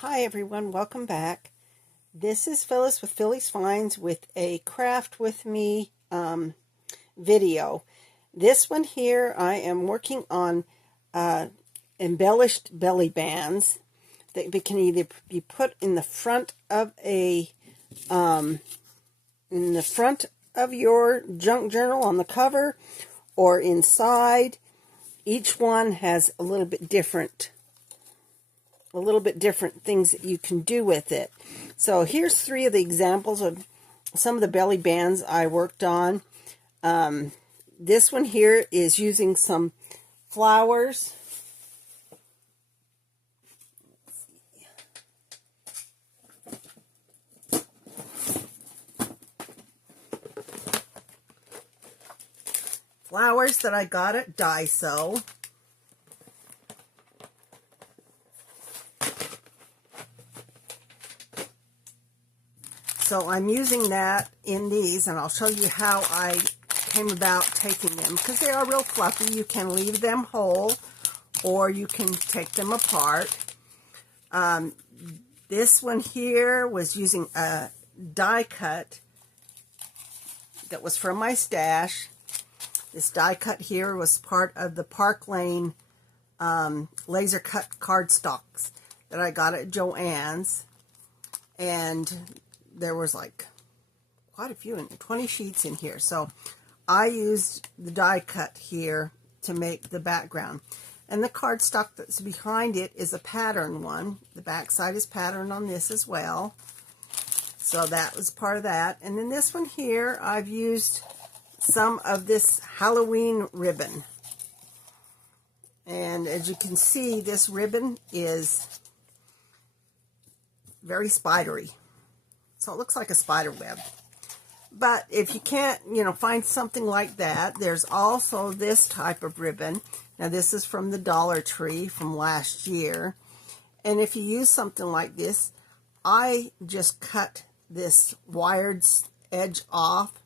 Hi everyone, welcome back. This is Phyllis with Phyllis Finds with a craft with me video. This one here I am working on embellished belly bands that can either be put in the front of your junk journal on the cover or inside. Each one has a little bit different things that you can do with it. So here's three of the examples of some of the belly bands I worked on. This one here is using some flowers. Flowers that I got at Daiso. So I'm using that in these, and I'll show you how I came about taking them, because they are real fluffy. You can leave them whole, or you can take them apart. This one here was using a die cut that was from my stash. This die cut here was part of the Park Lane laser cut cardstocks that I got at Joann's, and there was like quite a few, 20 sheets in here. So I used the die cut here to make the background. And the cardstock that's behind it is a pattern one. The back side is patterned on this as well. So that was part of that. And then this one here, I've used some of this Halloween ribbon. And as you can see, this ribbon is very spidery. So it looks like a spider web. But if you can't, find something like that, there's also this type of ribbon. Now this is from the Dollar Tree from last year. And if you use something like this, I just cut this wired edge off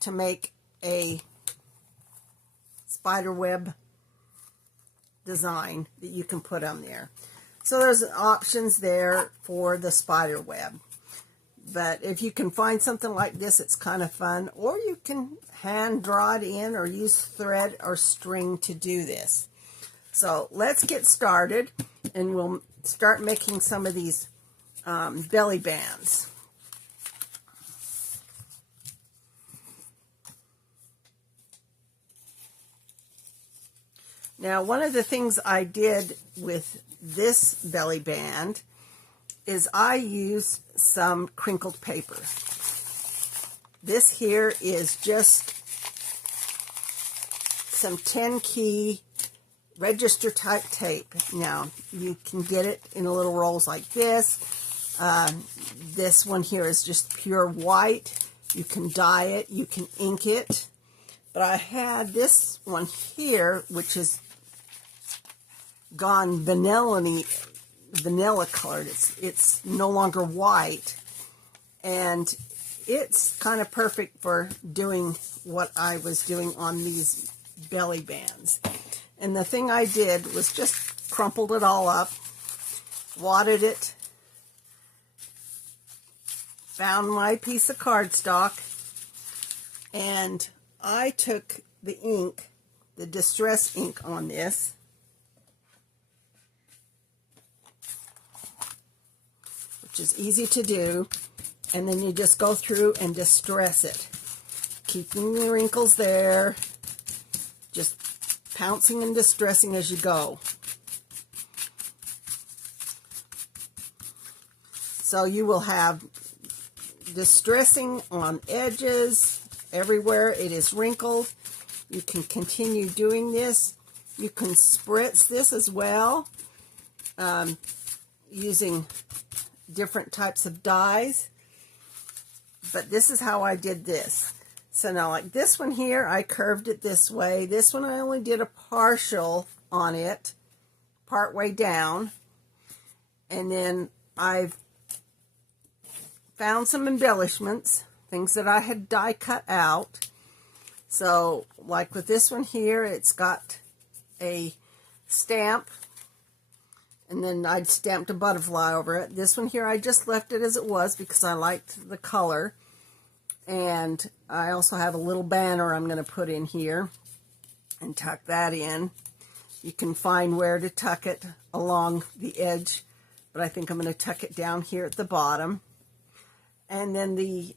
to make a spider web design that you can put on there. So there's options there for the spider web. But if you can find something like this, it's kind of fun. Or you can hand draw it in or use thread or string to do this. So let's get started, and we'll start making some of these belly bands. Now, one of the things I did with this belly band is I used some crinkled paper. This here is just some 10-key register type tape. Now, you can get it in little rolls like this. This one here is just pure white. You can dye it, you can ink it. But I had this one here, which is gone vanilla colored. It's no longer white, and it's kind of perfect for doing what I was doing on these belly bands. And the thing I did was just crumpled it all up, wadded it, found my piece of cardstock, and I took the ink, the distress ink on this, which is easy to do, and then you just go through and distress it, keeping the wrinkles there, just pouncing and distressing as you go. So you will have distressing on edges, everywhere it is wrinkled. You can continue doing this. You can spritz this as well, using different types of dyes. But this is how I did this. So now, like this one here, I curved it this way. This one I only did a partial on it, part way down. And then I've found some embellishments, things that I had die cut out. So like with this one here, it's got a stamp and then I'd stamped a butterfly over it. This one here, I just left it as it was because I liked the color. And I also have a little banner I'm going to put in here and tuck that in. You can find where to tuck it along the edge, but I think I'm going to tuck it down here at the bottom. And then the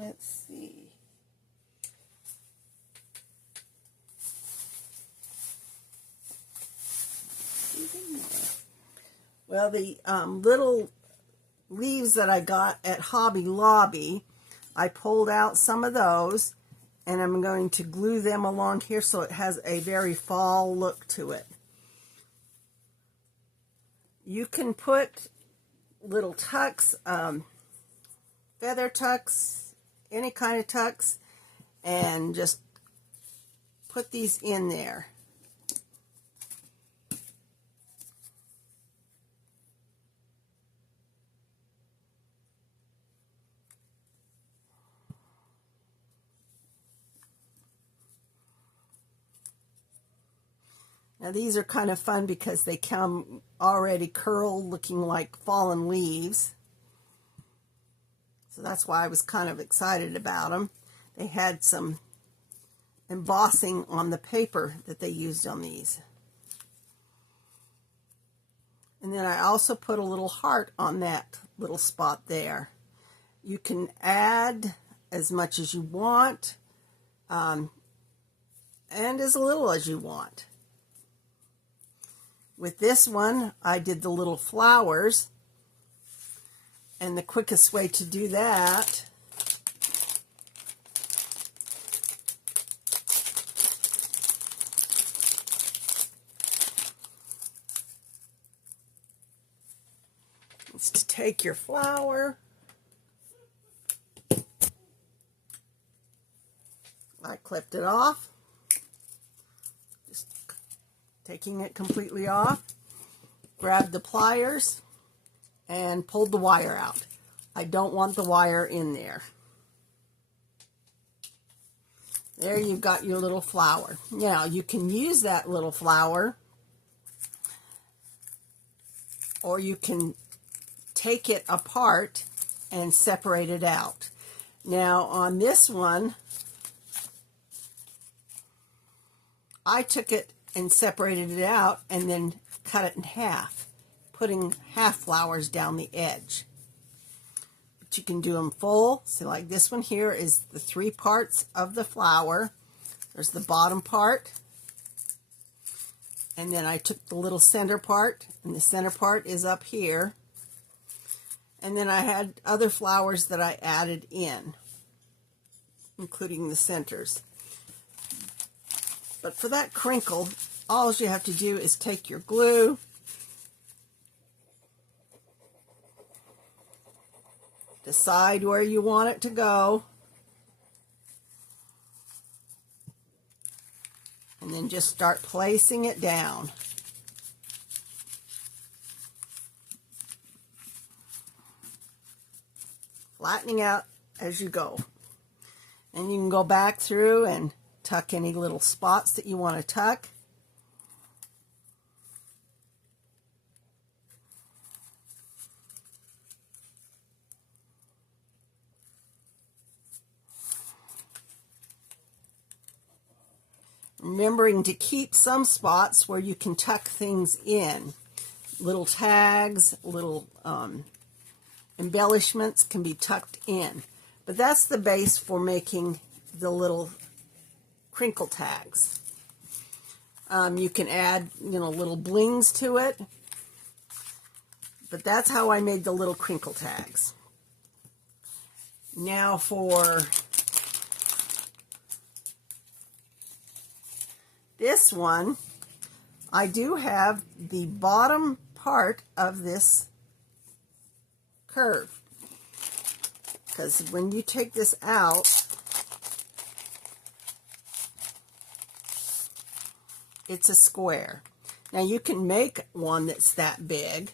let's see. Well, the little leaves that I got at Hobby Lobby, I pulled out some of those, and I'm going to glue them along here so it has a very fall look to it. You can put little tucks, feather tucks, any kind of tucks, and just put these in there. Now these are kind of fun because they come already curled, looking like fallen leaves. So that's why I was kind of excited about them. They had some embossing on the paper that they used on these. And then I also put a little heart on that little spot there. You can add as much as you want, and as little as you want. With this one, I did the little flowers, and the quickest way to do that is to take your flower, I clipped it off, just taking it completely off, grabbed the pliers, and pulled the wire out. I don't want the wire in there. There you've got your little flower. Now you can use that little flower, or you can take it apart and separate it out. Now on this one, I took it and separated it out and then cut it in half, putting half flowers down the edge. But you can do them full. So like this one here is the 3 parts of the flower. There's the bottom part, and then I took the little center part, and the center part is up here. And then I had other flowers that I added in, including the centers. But for that crinkle, all you have to do is take your glue, decide where you want it to go, and then just start placing it down. Flattening out as you go. And you can go back through and tuck any little spots that you want to tuck. Remembering to keep some spots where you can tuck things in. Little tags, little embellishments can be tucked in. But that's the base for making the little crinkle tags. You can add, little blings to it. But that's how I made the little crinkle tags. Now for this one, I do have the bottom part of this curve, because when you take this out, it's a square. Now you can make one that's that big,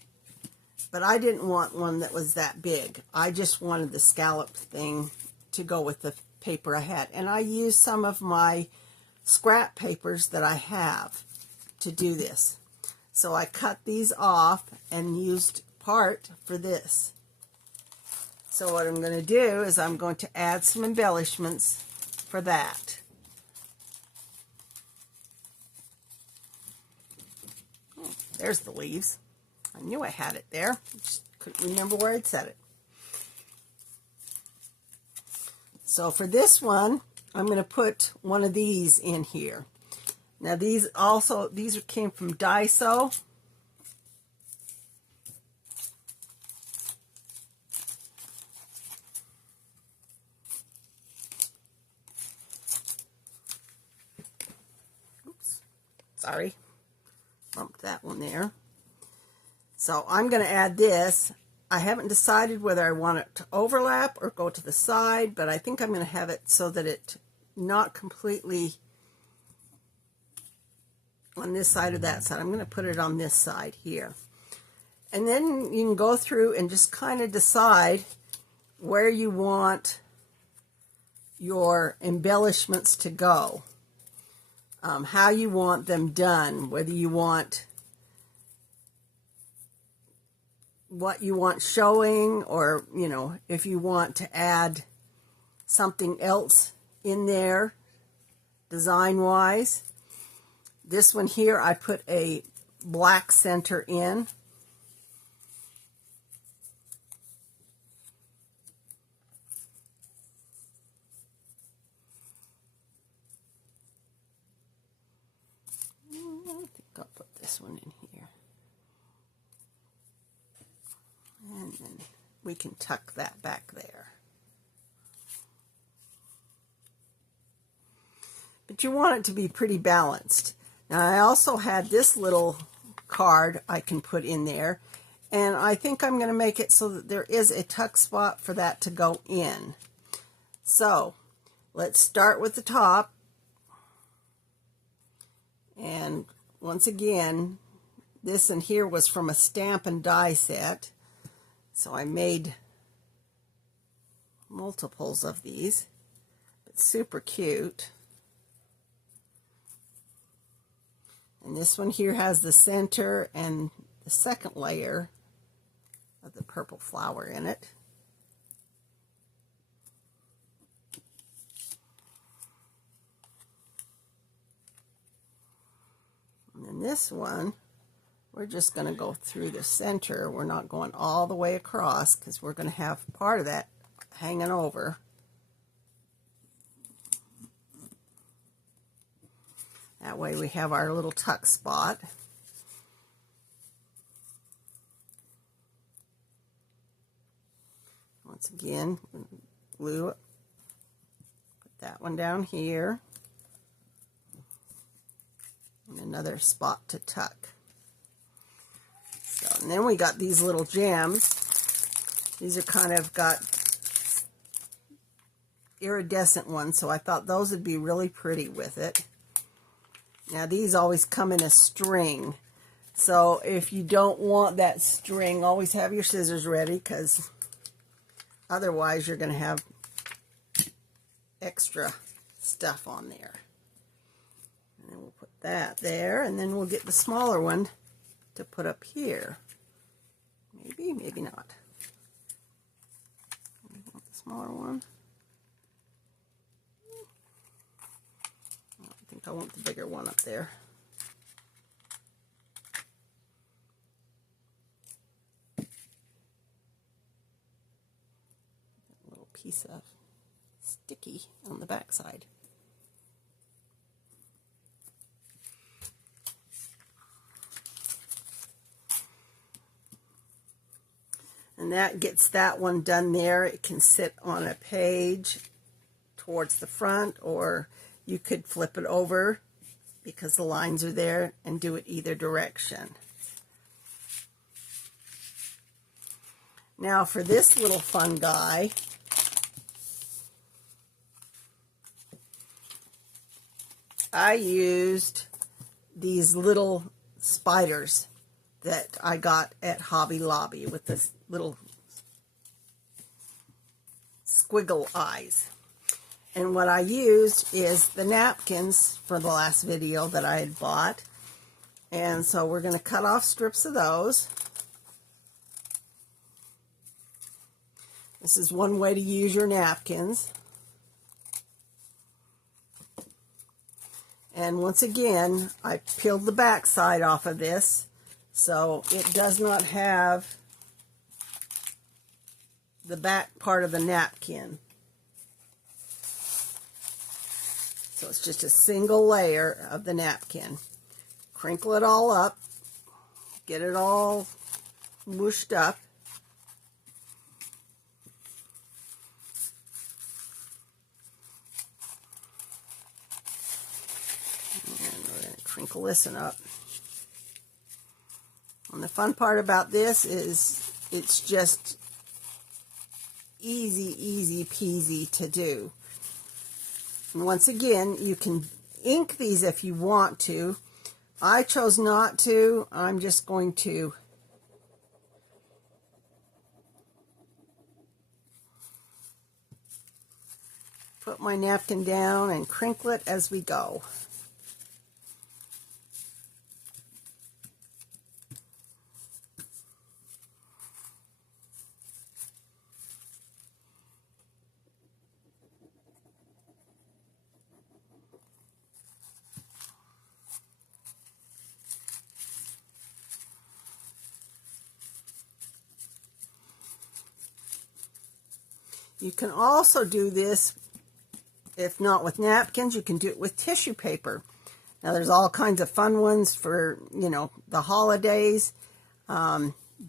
but I didn't want one that was that big. I just wanted the scalloped thing to go with the paper I had. And I used some of my scrap papers that I have to do this. So I cut these off and used part for this. So what I'm going to do is I'm going to add some embellishments for that. Oh, there's the leaves. I knew I had it there. Just couldn't remember where I'd set it. So for this one, I'm going to put one of these in here. Now these came from Daiso. Oops, sorry, bumped that one there. So I'm going to add this. I haven't decided whether I want it to overlap or go to the side, but I think I'm going to have it so that it not completely on this side or that side. I'm going to put it on this side here. And then you can go through and just kind of decide where you want your embellishments to go, how you want them done, whether you want what you want showing, or, you know, if you want to add something else in there design-wise. This one here, I put a black center in. I think I'll put this one in here. And then we can tuck that back there. But you want it to be pretty balanced. Now I also had this little card I can put in there, and I think I'm going to make it so that there is a tuck spot for that to go in. So let's start with the top, and once again, this in here was from a stamp and die set, so I made multiples of these. It's super cute. And this one here has the center and the second layer of the purple flower in it. And then this one, we're just going to go through the center. We're not going all the way across because we're going to have part of that hanging over. That way we have our little tuck spot. Once again, glue it. Put that one down here. And another spot to tuck. So, and then we got these little gems. These are kind of got iridescent ones, so I thought those would be really pretty with it. Now these always come in a string, so if you don't want that string, always have your scissors ready, because otherwise you're going to have extra stuff on there. And then we'll put that there, and then we'll get the smaller one to put up here. Maybe, maybe not. We want the smaller one. I want the bigger one up there. A little piece of sticky on the back side. And that gets that one done there. It can sit on a page towards the front, or you could flip it over because the lines are there and do it either direction. Now for this little fun guy, I used these little spiders that I got at Hobby Lobby with this little squiggle eyes. And what I used is the napkins for the last video that I had bought. And so we're going to cut off strips of those. This is one way to use your napkins. And once again, I peeled the back side off of this, so it does not have the back part of the napkin. So it's just a single layer of the napkin. Crinkle it all up, get it all mushed up. Crinkle this one up. And the fun part about this is it's just easy peasy to do. And once again, you can ink these if you want to. I chose not to. I'm just going to put my napkin down and crinkle it as we go. You can also do this, if not with napkins, you can do it with tissue paper. Now there's all kinds of fun ones for, you know, the holidays,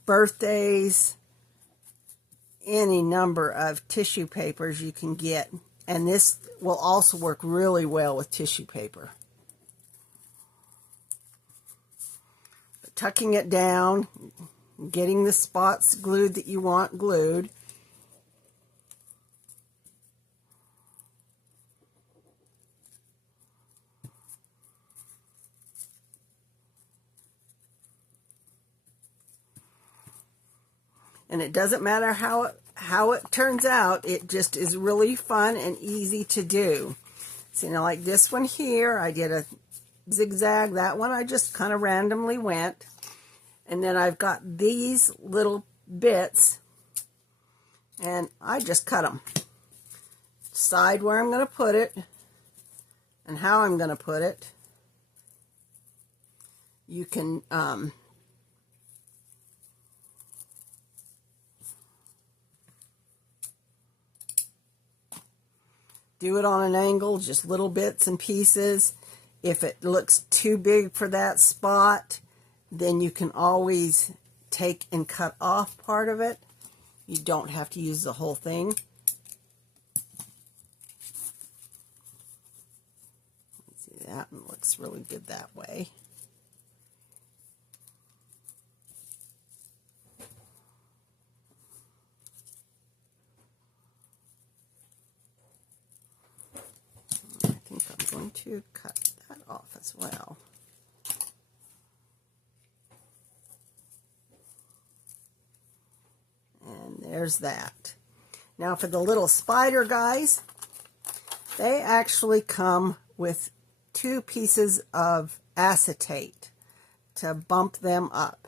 birthdays, any number of tissue papers you can get. And this will also work really well with tissue paper. But tucking it down, getting the spots glued that you want glued. And it doesn't matter how it turns out, it just is really fun and easy to do. So, you know, like this one here, I did a zigzag. That one I just kind of randomly went. And then I've got these little bits, and I just cut them. Decide where I'm going to put it and how I'm going to put it. You can do it on an angle, just little bits and pieces. If it looks too big for that spot, then you can always take and cut off part of it. You don't have to use the whole thing. See, that one looks really good that way. I'm going to cut that off as well. And there's that. Now for the little spider guys, they actually come with 2 pieces of acetate to bump them up.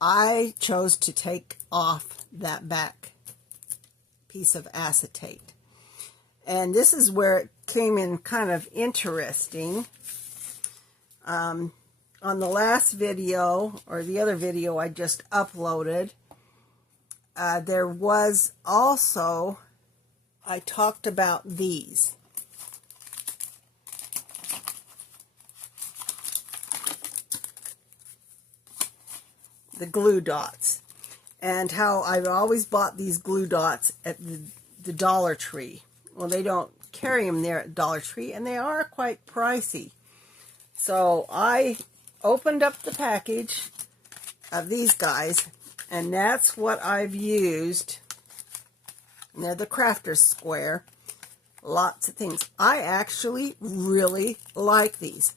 I chose to take off that back piece of acetate. And this is where it came in kind of interesting. On the last video, or the other video I just uploaded, there was also, I talked about these. The glue dots. And how I've always bought these glue dots at the Dollar Tree. Well, they don't carry them there at Dollar Tree, and they are quite pricey. So I opened up the package of these guys, and that's what I've used. And they're the Crafter's Square. Lots of things. I actually really like these.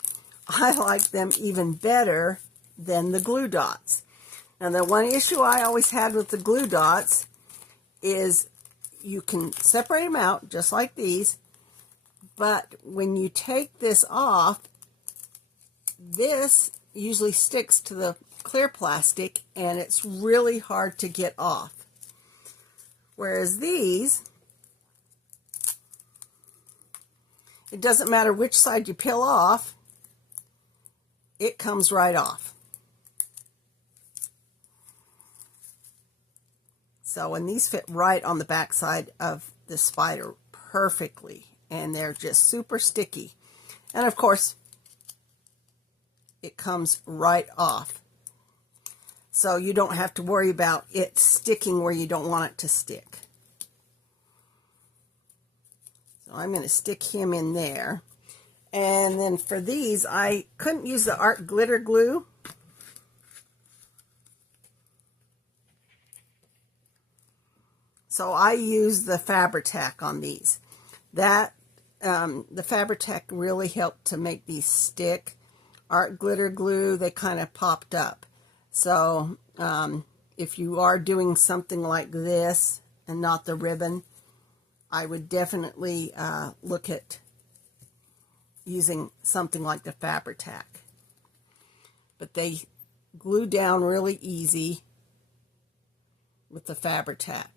I like them even better than the glue dots. Now, the one issue I always had with the glue dots is you can separate them out just like these, but when you take this off, this usually sticks to the clear plastic and it's really hard to get off. Whereas these, it doesn't matter which side you peel off, it comes right off. So, and these fit right on the back side of the spider perfectly, and they're just super sticky. And of course, it comes right off. So you don't have to worry about it sticking where you don't want it to stick. So I'm going to stick him in there. And then for these, I couldn't use the art glitter glue. So I use the Fabri-Tac on these. The Fabri-Tac really helped to make these stick. Art glitter glue, they kind of popped up. So if you are doing something like this and not the ribbon, I would definitely look at using something like the Fabri-Tac. But they glue down really easy with the Fabri-Tac.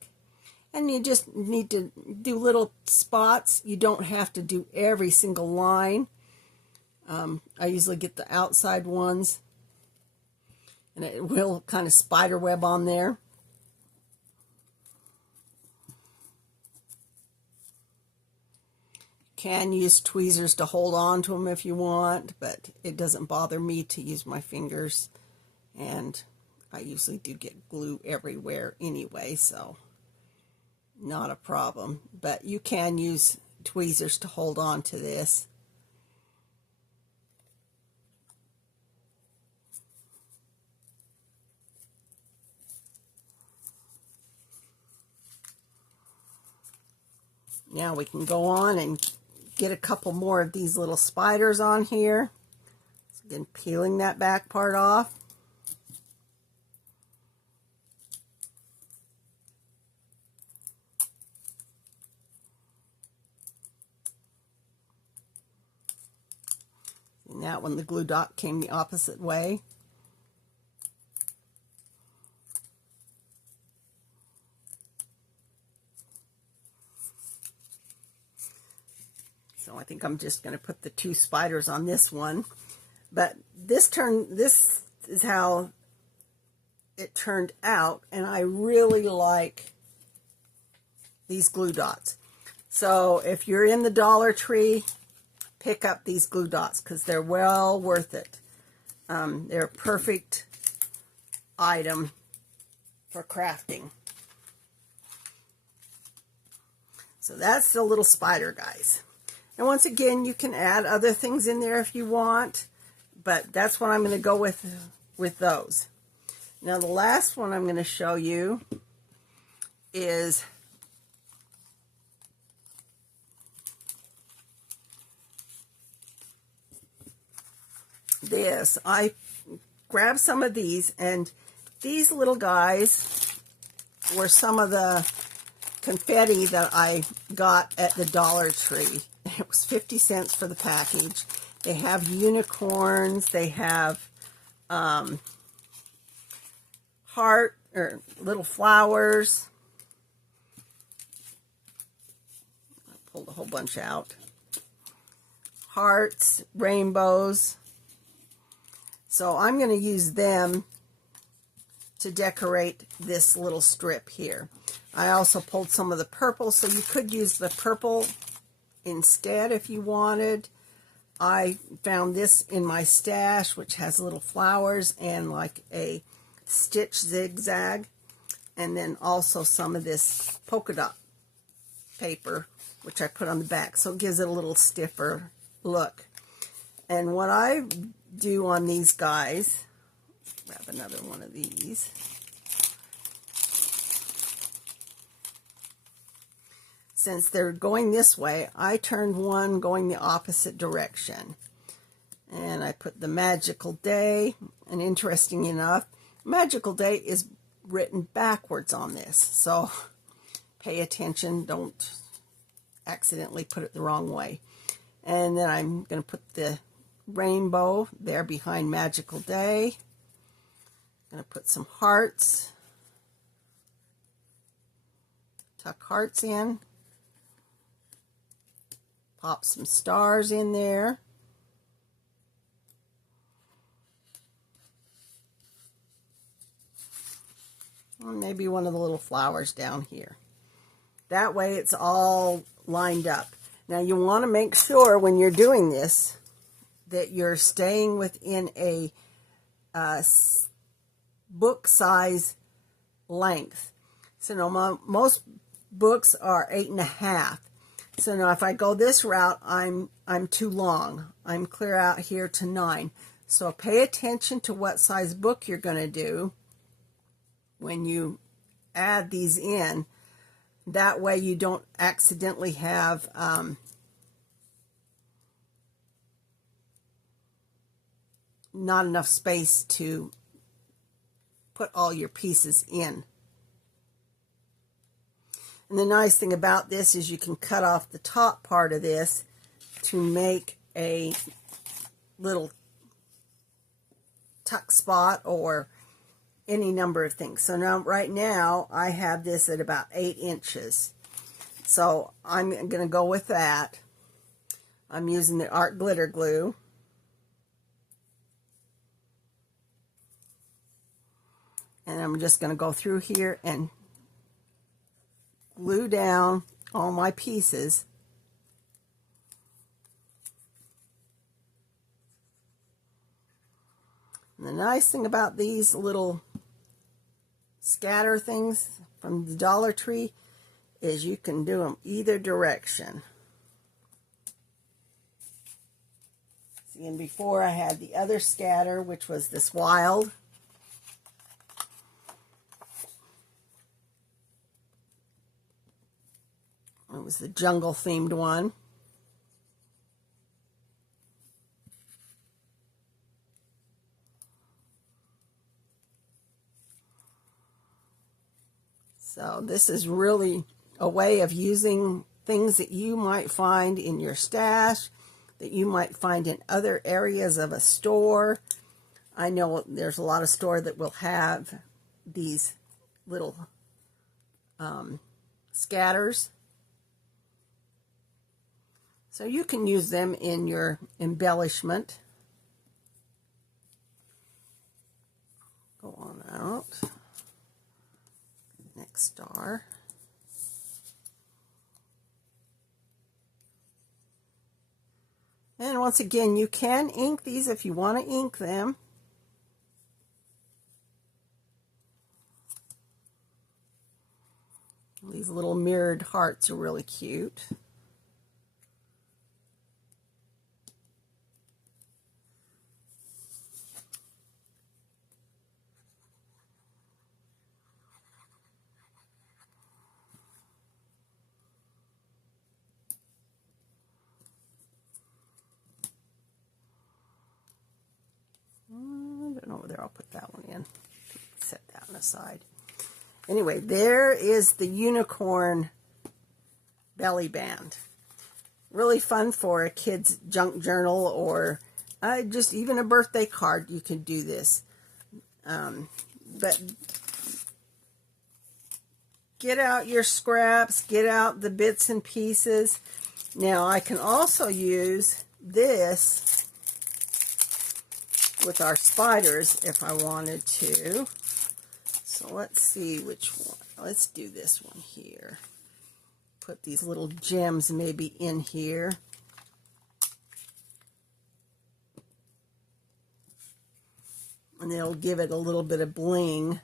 And you just need to do little spots. You don't have to do every single line. I usually get the outside ones, and it will kind of spider web on there. You can use tweezers to hold on to them if you want, but it doesn't bother me to use my fingers. And I usually do get glue everywhere anyway, so not a problem. But you can use tweezers to hold on to this. Now we can go on and get a couple more of these little spiders on here. So again, peeling that back part off. And that one, the glue dot came the opposite way. So I think I'm just going to put the two spiders on this one. But this is how it turned out, and I really like these glue dots. So if you're in the Dollar Tree, pick up these glue dots because they're well worth it. They're a perfect item for crafting. So that's the little spider, guys. And once again, you can add other things in there if you want, but that's what I'm going to go with those. Now the last one I'm going to show you is this. I grabbed some of these, and these little guys were some of the confetti that I got at the Dollar Tree. It was 50 cents for the package. They have unicorns. They have heart or little flowers. I pulled a whole bunch out. Hearts, rainbows. So I'm going to use them to decorate this little strip here. I also pulled some of the purple, so you could use the purple instead if you wanted. I found this in my stash, which has little flowers and like a stitch zigzag, and then also some of this polka dot paper, which I put on the back, so it gives it a little stiffer look. And what I do on these guys, grab another one of these. Since they're going this way, I turned one going the opposite direction. And I put the magical day, and interesting enough, magical day is written backwards on this, so pay attention, don't accidentally put it the wrong way. And then I'm going to put the rainbow there behind magical day. I'm going to put some hearts, tuck hearts in, pop some stars in there. And maybe one of the little flowers down here. That way it's all lined up. Now you want to make sure when you're doing this that you're staying within a book size length. So now most books are 8.5. So now if I go this route, I'm too long. I'm clear out here to 9. So pay attention to what size book you're going to do when you add these in. That way you don't accidentally have not enough space to put all your pieces in. And the nice thing about this is you can cut off the top part of this to make a little tuck spot or any number of things. So now, right now, I have this at about 8 inches. So I'm going to go with that. I'm using the art glitter glue. And I'm just going to go through here and glue down all my pieces. And the nice thing about these little scatter things from the Dollar Tree is you can do them either direction. See, and before I had the other scatter, which was this wild. It was the jungle themed one. So this is really a way of using things that you might find in your stash, that you might find in other areas of a store. I know there's a lot of stores that will have these little scatters. So you can use them in your embellishment. Go on out. Next star. And once again, you can ink these if you want to ink them. These little mirrored hearts are really cute. Over there, I'll put that one in. Set that one aside. Anyway, there is the unicorn belly band. Really fun for a kid's junk journal or just even a birthday card. You can do this. But get out your scraps, get out the bits and pieces. Now I can also use this with our spiders if I wanted to. So let's see which one. Let's do this one here. Put these little gems maybe in here. And it'll give it a little bit of bling.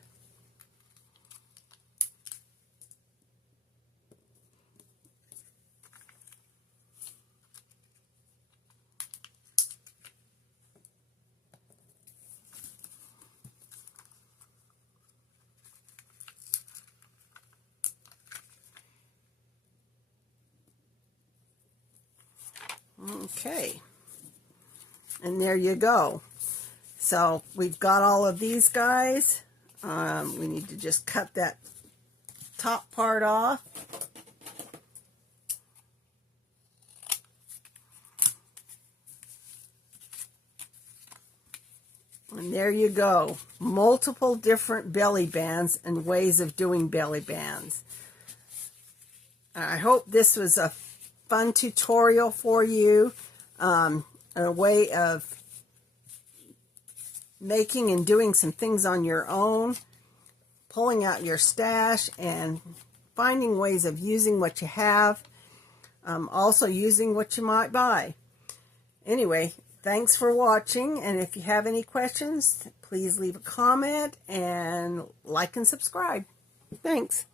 Okay, And there you go. So we've got all of these guys. We need to just cut that top part off. And there you go. Multiple different belly bands and ways of doing belly bands. I hope this was a fun tutorial for you. A way of making and doing some things on your own. Pulling out your stash and finding ways of using what you have. Also using what you might buy. Anyway, thanks for watching, and if you have any questions, please leave a comment and like and subscribe. Thanks.